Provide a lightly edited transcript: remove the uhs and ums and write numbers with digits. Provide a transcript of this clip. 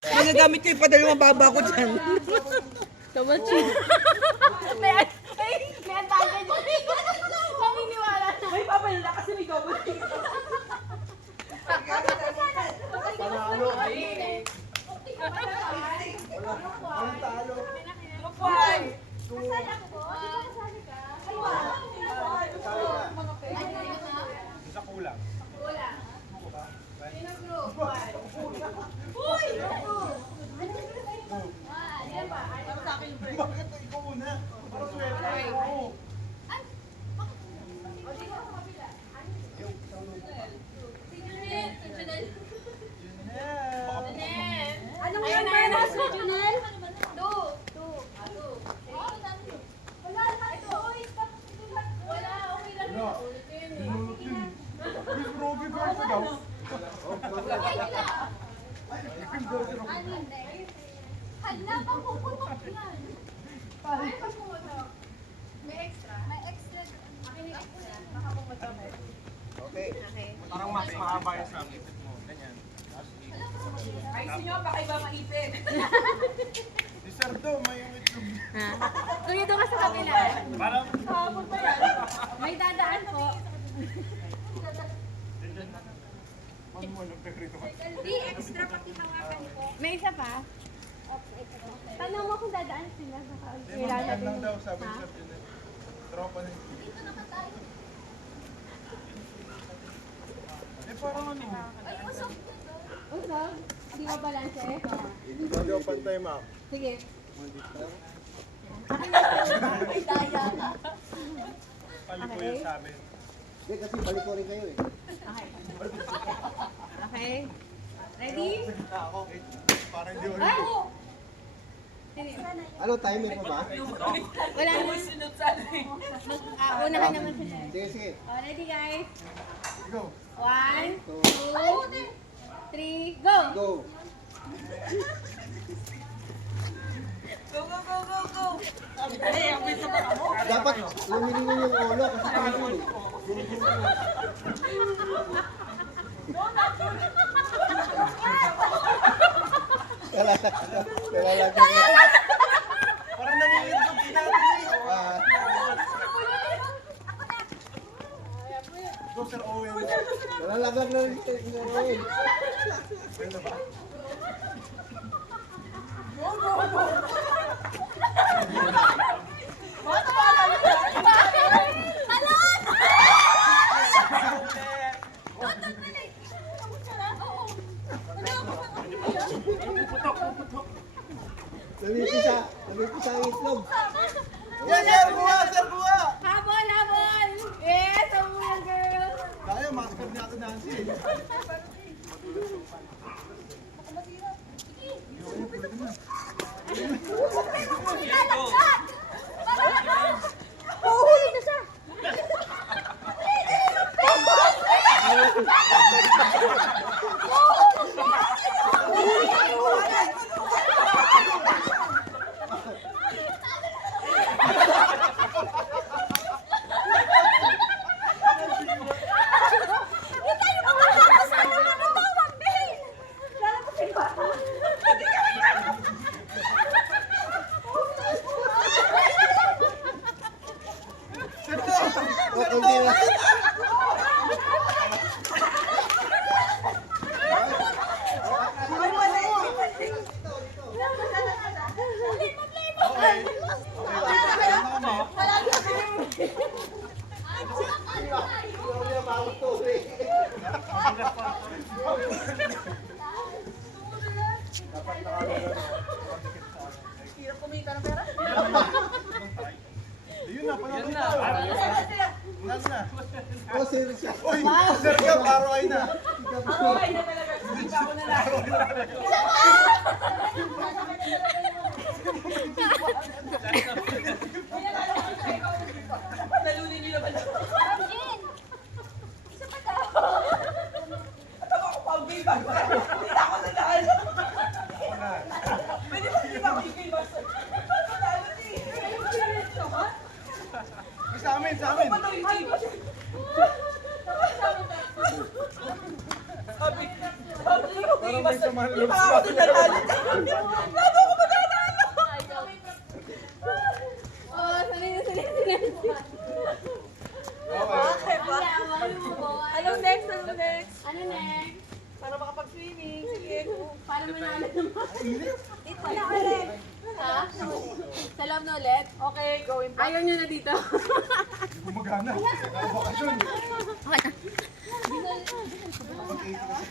Magagamit ko yung padalawang baba ko dyan. Double check. May advantage. Naniniwala na. May papalala kasi may double check. Panalo. Walang talo. Lupay! Kasali ako po? Di ba kasali ka? Isa kulang. Wala. Sino group? Uy! Yan ba? Bakit ikaw muna? Para swerte. Oo. Anong number mo sa Junel? 2. Wala na ito. Wala, okay lang yun. Sinulot yun. Miss Robby versus daw. Hala, pang puputok yan. Ay, pang puputok. May extra? May extra. Akin yung extra. Baka puputok. Okay. Parang mas mahaba yung sa ipit mo. Ganyan. Ay, sinyo, baka iba maipit. Si Sir Do, may yung itlog. Kuya, doon ka sa kabila. Parang Kahapon pa yan. May dadaan po. ano mo nagkakrito ka. Di, extra pati hawakan po. May isa pa? Okay. Tanong mo kung dadaan sila sa Hindi, magkan lang daw, sabi ni Sir Junel. Tropa na yung Dito naman tayo. parang ano. Ay, usog. Usog? Hindi mo balance eh? Hindi ako pantay, ma'am. Sige. Ay, daya ka. Pali ko yun sa amin. Hindi, kasi balik ko rin kayo eh. Okay. Ready? Ako, parang hindi ulit. Ay! Ano, timer pa ba? Wala na. Sunod sa akin. Unahan naman sila. Sige, sige. Ready guys? Go. 1, 2, 3, go! Go. Go, go, go, go, go! Ay, ang bisa pa ako. Dapat luminin mo yung ulo kasi tayo eh. Nalalagyan. Parang nanginginig din natin eh. Go, Sir Owen. Nalalaglag na rin siya Roy. Ano ba? Nabipisa ang itlog. Yes, Sir Buwa! Sir Buwa! Habol, habol! Yes, ang mga girl! Kaya, master niya ako Nancy. Huhuli na siya! Sir Do! O, kundi na. Okay. Hirap kumita ng pera. Ayun na, panalo na. Panalo na. O, sir siya. Uy, Sir Gab, ROI na. Ay, na talaga. Hindi pa ako nanalo. Nalunin niyo naman ako. At ako pang game back. Hindi na ako nanalo. Pwede ba hindi ba ako i-game back? Nanalo ni. Sa amin, sa amin. Sabi ko, Parang may samahan loob sa Oh, sanay. Okay ba? Anong next? Anong next? Ano next? Para makapag-swimming. Sige, go. Para manalo naman. Dito na ulit. Ha? Sa loob na ulit? Okay, going back. Ayaw nyo na dito. Gumagana. Bakasyon.